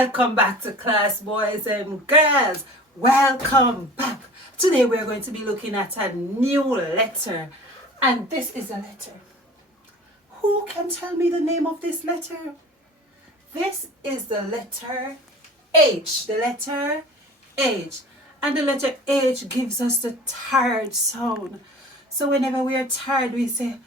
Welcome back to class, boys and girls. Welcome back. Today we're going to be looking at a new letter. And this is a letter. Who can tell me the name of this letter? This is the letter H. The letter H. And the letter H gives us the tired sound. So whenever we are tired, we say,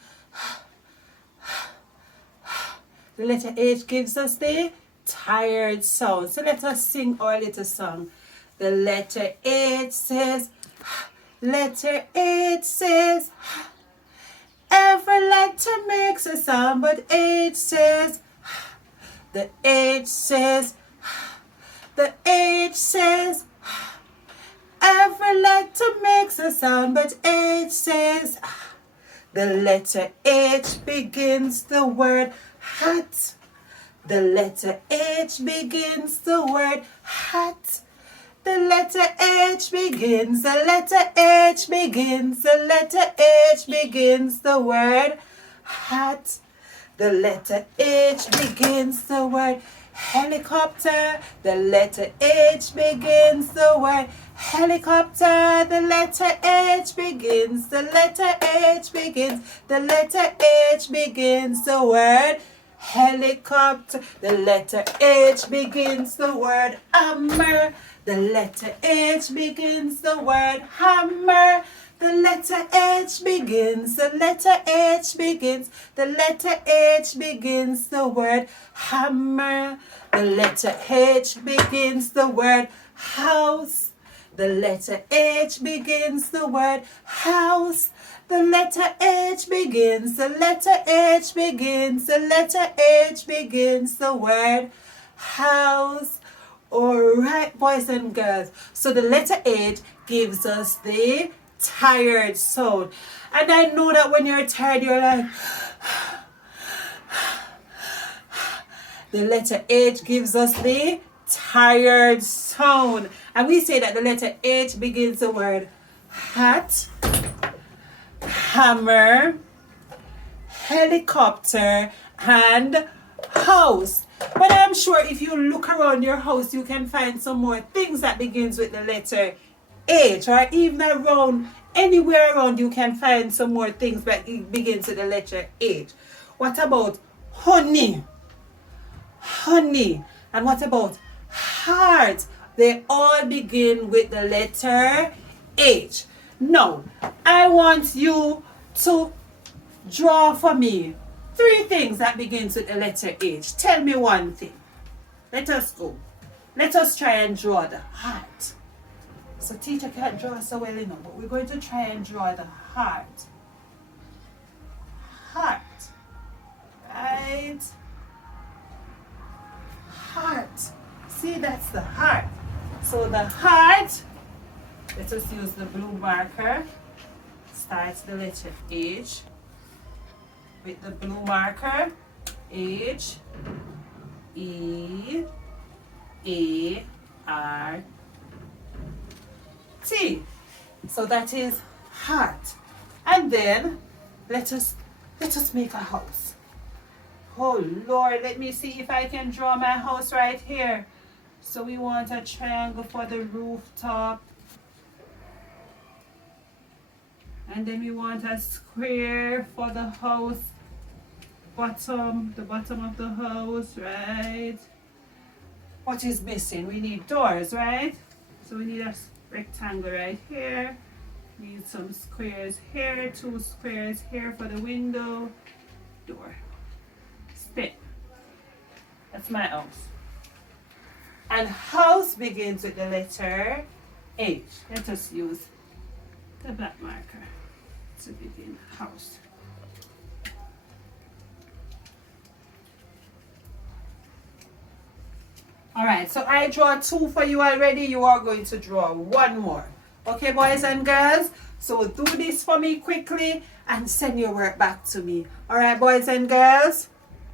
the letter H gives us the tired sound. So let us sing our little song. The letter H says, letter H says, every letter makes a sound, but H says, the H says, the H says, every letter makes a sound, but H says, the letter H begins the word hat. The letter H begins the word hat. The letter H begins, the letter H begins, the letter H begins the word hat. The letter H begins the word helicopter. The letter H begins the word helicopter. The letter H begins, the letter H begins, the letter H begins the word helicopter. The letter H begins the word hammer. The letter H begins the word hammer. The letter H begins, the letter H begins, the letter H begins the word hammer. The letter H begins the word house. The letter H begins the word house. The letter H begins, the letter H begins, the letter H begins the word house. Alright, boys and girls. So the letter H gives us the tired sound. And I know that when you're tired, you're like, the letter H gives us the tired sound. And we say that the letter H begins the word hat, hammer, helicopter, and house. But I'm sure if you look around your house, you can find some more things that begins with the letter H, or even around anywhere around you can find some more things that begins with the letter H. What about honey? Honey. And what about heart? They all begin with the letter H. Now, I want you to draw for me 3 things that begins with the letter H. Tell me one thing. Let us go. Let us try and draw the heart. So teacher can't draw so well enough, but we're going to try and draw the heart. Heart. Right? Heart. See, that's the heart. So the heart, let us use the blue marker. Starts the letter H. With the blue marker, H, E, A, R, T. So that is heart. And then let us make a house. Oh Lord, let me see if I can draw my house right here. So we want a triangle for the rooftop. And then we want a square for the house bottom, the bottom of the house, right? What is missing? We need doors, right? So we need a rectangle right here. We need some squares here, 2 squares here for the window, door, step. That's my house. And house begins with the letter H. Let us use the black marker to begin house. Alright, so I draw 2 for you already. You are going to draw 1 more. Okay, boys and girls? So do this for me quickly and send your work back to me. Alright, boys and girls?